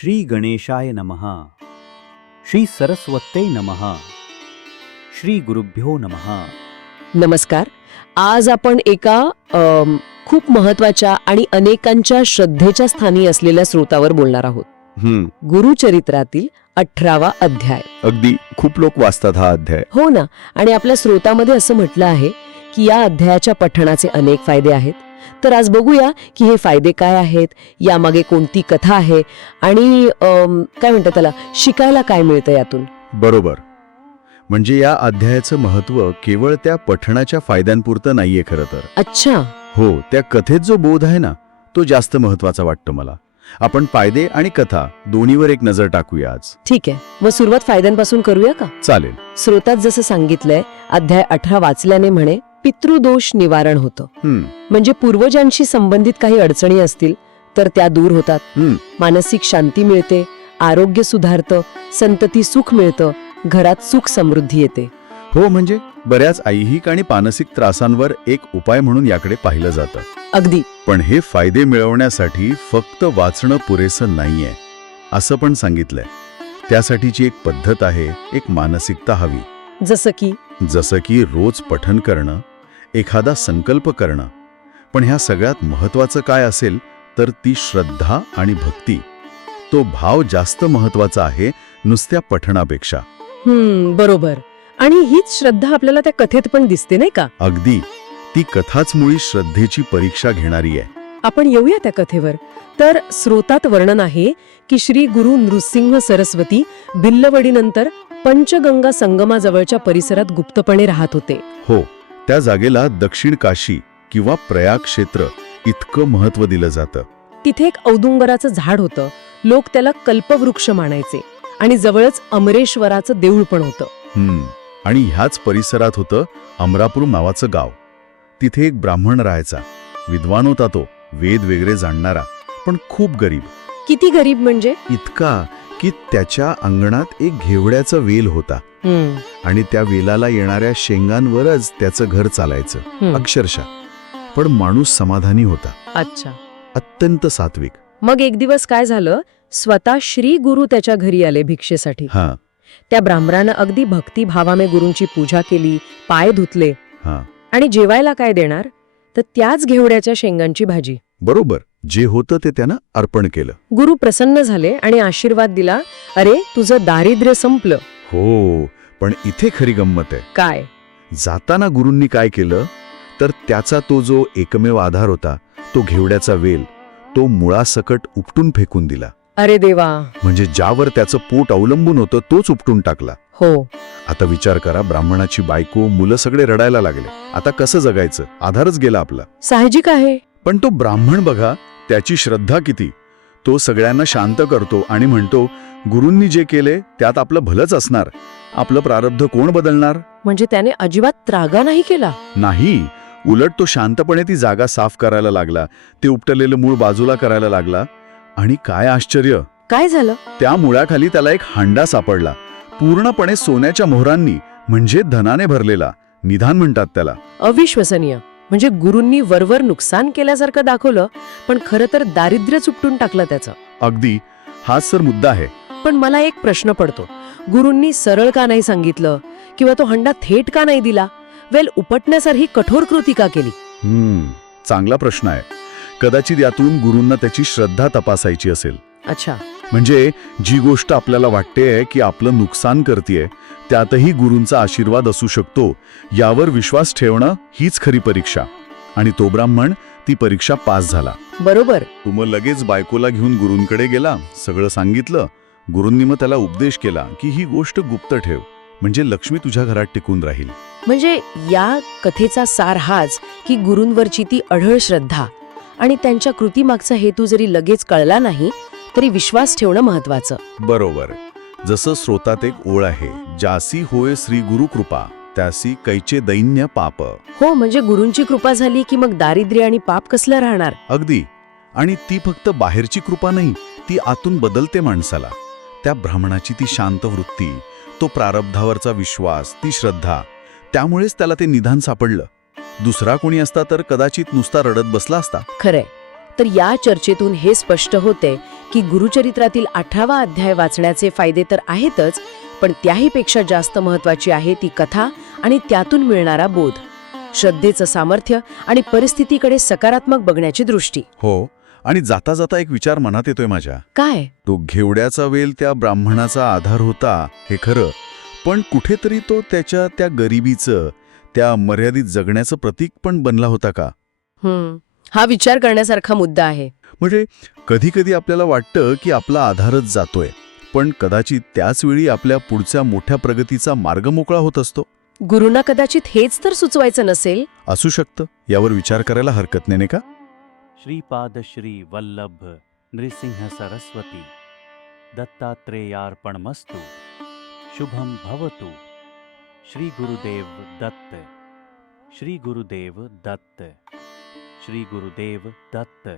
श्री गणेशाय नमः. श्री सरस्वत्यै नमः. श्री गुरुभ्यो नमः. नमस्कार. आज आपण एका खूप महत्वाच्या आणि अनेकांच्या श्रद्धेच्या स्थानी असलेल्या स्रोतावर बोलणार आहोत. गुरुचरित्रातील 18वा अध्याय. अगदी खूप लोक वाचतात हा अध्याय. हो ना. आणि आपल्या स्रोतामध्ये असं म्हटलं आहे की या अध्यायाच्या पठणाचे अनेक फायदे आहेत. तर आज बघूया की हे फायदे काय आहेत, यामागे कोणती कथा आहे आणि काय म्हणतात त्याला, शिकायला काय मिळतं यातून. बरोबर. म्हणजे या अध्यायाचं महत्व केवळ त्या पठणाच्या फायद्यांपुरतं नाहीये खरं तर. अच्छा. हो, त्या कथेत जो बोध आहे ना, तो जास्त महत्वाचा वाटतो मला. आपण फायदे आणि कथा दोन्हीवर एक नजर टाकूया आज. ठीक आहे, मग सुरुवात फायद्यांपासून करूया का? चालेल. स्रोतात जसं सांगितलंय, अध्याय 18 वाचल्याने म्हणे पितृदोष निवारण होतं. म्हणजे पूर्वजांशी संबंधित काही अडचणी असतील तर त्या दूर होतात. मानसिक शांती मिळते, आरोग्य सुधारतं, संतती सुख मिळतं, घरात सुख समृद्धी येते. हो, म्हणजे बऱ्याच ऐहिक आणि मानसिक त्रासांवर एक उपाय म्हणून याकडे पाहिलं जातं. अगदी. पण हे फायदे मिळवण्यासाठी फक्त वाचणं पुरेसं नाहीये असं पण सांगितलंय. त्यासाठीची एक पद्धत आहे, एक मानसिकता हवी. जसं की रोज पठण करणं, एखादा संकल्प करणं. पण ह्या सगळ्यात महत्वाचं काय असेल तर ती श्रद्धा आणि भक्ती. तो भाव जास्त महत्वाचा आहे नुसत्या पठणापेक्षा. बरोबर. आणि हीच श्रद्धा आपल्याला त्या कथेत पण दिसते, नाही का? अगदी. ती कथाच मुळी श्रद्धेची परीक्षा घेणारी आहे. आपण येऊया त्या कथेवर. तर स्रोतात वर्णन आहे की श्री गुरु नृसिंह सरस्वती भिल्लवडीनंतर पंचगंगा संगमाजवळच्या परिसरात गुप्तपणे राहत होते. हो, त्या जागेला दक्षिण काशी किंवा प्रयाग क्षेत्र इतकं महत्व दिलं जातं. तिथे एक औदुंबराचं झाड होतं. लोक त्याला कल्पवृक्ष मानायचे आणि जवळच अमरेश्वराचं देऊळ पण होतं. आणि ह्याच परिसरात होतं अमरापूर नावाचं गाव. तिथे एक ब्राह्मण राहायचा. विद्वान होता तो, वेद वगैरे जाणणारा, पण खूप गरीब. किती गरीब म्हणजे? इतका की त्याच्या अंगणात एक घेवड्याचा वेल होता आणि त्या वेलाला येणाऱ्या शेंगांवरच त्याचं घर चालायचं, अक्षरशः. पण माणूस समाधानी होता. अच्छा. अत्यंत सात्विक. मग एक दिवस काय झालं, स्वतः श्री गुरु त्याच्या घरी आले भिक्षेसाठी. त्या ब्राह्मणानं अगदी भक्तिभावाने गुरूंची पूजा केली, पाय धुतले. आणि जेवायला काय देणार तर त्याच घेवड्याच्या शेंगांची भाजी. बरोबर. जे होतं ते त्यानं अर्पण केलं. गुरु प्रसन्न झाले आणि आशीर्वाद दिला. अरे, तुझं दारिद्र्य संपलं. हो, पण इथे खरी गंमत आहे. काय? जाताना गुरूंनी काय केलं तर त्याचा तो जो एकमेव आधार होता, तो घेवड्याचा वेल, तो मुळासकट उपटून फेकून दिला. अरे देवा. म्हणजे ज्यावर त्याचं पोट अवलंबून होतं तोच उपटून टाकला. हो. आता विचार करा, ब्राह्मणाची बायको, मुलं सगळे रडायला लागले. आता कसं जगायचं? आधारच गेला आपला. साहजिक आहे. पण तो ब्राह्मण बघा, त्याची श्रद्धा किती. तो सगळ्यांना शांत करतो आणि म्हणतो, गुरूंनी जे केले त्यात आपलं भलंच असणार, आपलं प्रारब्ध कोण बदलणार. म्हणजे त्याने अजिबात त्रागा नाही केला. नाही, उलट तो शांतपणे ती जागा साफ करायला लागला, ते उपटलेलं मूळ बाजूला करायला लागला. आणि काय आश्चर्य, काय झालं? त्या मुळाखाली त्याला एक हांडा सापडला, पूर्णपणे सोन्याच्या मोहरांनी, म्हणजे धनाने भरलेला. निधान म्हणतात त्याला. अविश्वसनीय. म्हणजे गुरूंनी वरवर नुकसान केल्यासारखं दाखवलं, पण खरं तर दारिद्र्य उपटून टाकलं त्याचं. अगदी. हाच तर मुद्दा आहे. पण मला एक प्रश्न पडतो, गुरूंनी सरळ का नाही सांगितलं किंवा तो हंडा थेट का नाही दिला? वेल उपटण्यासारखी कठोर कृती का केली? चांगला प्रश्न आहे. कदाचित यातून गुरूंना त्याची श्रद्धा तपासायची असेल. अच्छा. म्हणजे जी गोष्ट आपल्याला वाटतेय की आपलं नुकसान करतेय, त्यातही गुरूंचा आशीर्वाद असू शकतो, यावर विश्वास ठेवणं हीच खरी परीक्षा. आणि तो ब्राह्मण ती परीक्षा पास झाला. बरोबर. तो मग लगेच बायकोला घेऊन गुरूंकडे गेला, सगळं सांगितलं. गुरूंनी मग त्याला उपदेश केला की ही गोष्ट गुप्त ठेव, म्हणजे लक्ष्मी तुझ्या घरात टिकून राहील. म्हणजे या कथेचा सार हाच की गुरूंवरची ती अढळ श्रद्धा आणि त्यांच्या कृतीमागचा हेतू जरी लगेच कळला नाही तरी विश्वास ठेवणं महत्वाचं. बरोबर. जसं स्रोतात एक ओळ आहे, जासी होय श्री गुरु कृपा, त्यासी कैचे दैन्य पाप. हो, म्हणजे गुरूंची कृपा झाली की मग दारिद्र्य आणि पाप कसलं राहणार. अगदी. आणि ती फक्त बाहेरची कृपा नाही, ती आतून बदलते माणसाला. त्या ब्राह्मणाची ती शांत वृत्ती, तो प्रारब्धावरचा विश्वास, ती श्रद्धा, त्यामुळेच त्याला ते निधान सापडलं. दुसरा कोणी असता तर कदाचित नुसता रडत बसला असता. खरंय. तर या चर्चेतून हे स्पष्ट होते की गुरुचरित्रातील 18वा अध्याय वाचण्याचे फायदे तर आहेतच, पण त्याहीपेक्षा जास्त महत्वाची आहे ती कथा आणि त्यातून मिळणारा बोध, श्रद्धेचं सामर्थ्य आणि परिस्थितीकडे सकारात्मक बघण्याची दृष्टी. हो, आणि जाता जाता एक विचार मनात येतोय माझ्या. काय? तो घेवड्याचा वेल त्या ब्राह्मणाचा आधार होता हे खरं, पण कुठेतरी तो त्याच्या त्या गरिबीचं, त्या मर्यादित जगण्याचं प्रतीक पण बनला होता का? हा विचार करण्यासारखा मुद्दा आहे. म्हणजे कधी कधी आपल्याला वाटतं की आपला आधारच जातोय, पण कदाचित त्याच वेळी आपल्या पुढच्या मोठ्या प्रगतीचा मार्ग मोकळा होत असतो. गुरुंना कदाचित हेच तर सुचवायचं नसेल. असू शकतं. यावर विचार करायला हरकत नाही का? श्रीपाद श्री वल्लभ नृसिंह सरस्वती दत्तात्रेयार्पणमस्तु. शुभम भवतु. श्री गुरुदेव दत्त. श्री गुरुदेव दत्त. श्री गुरुदेव दत्त.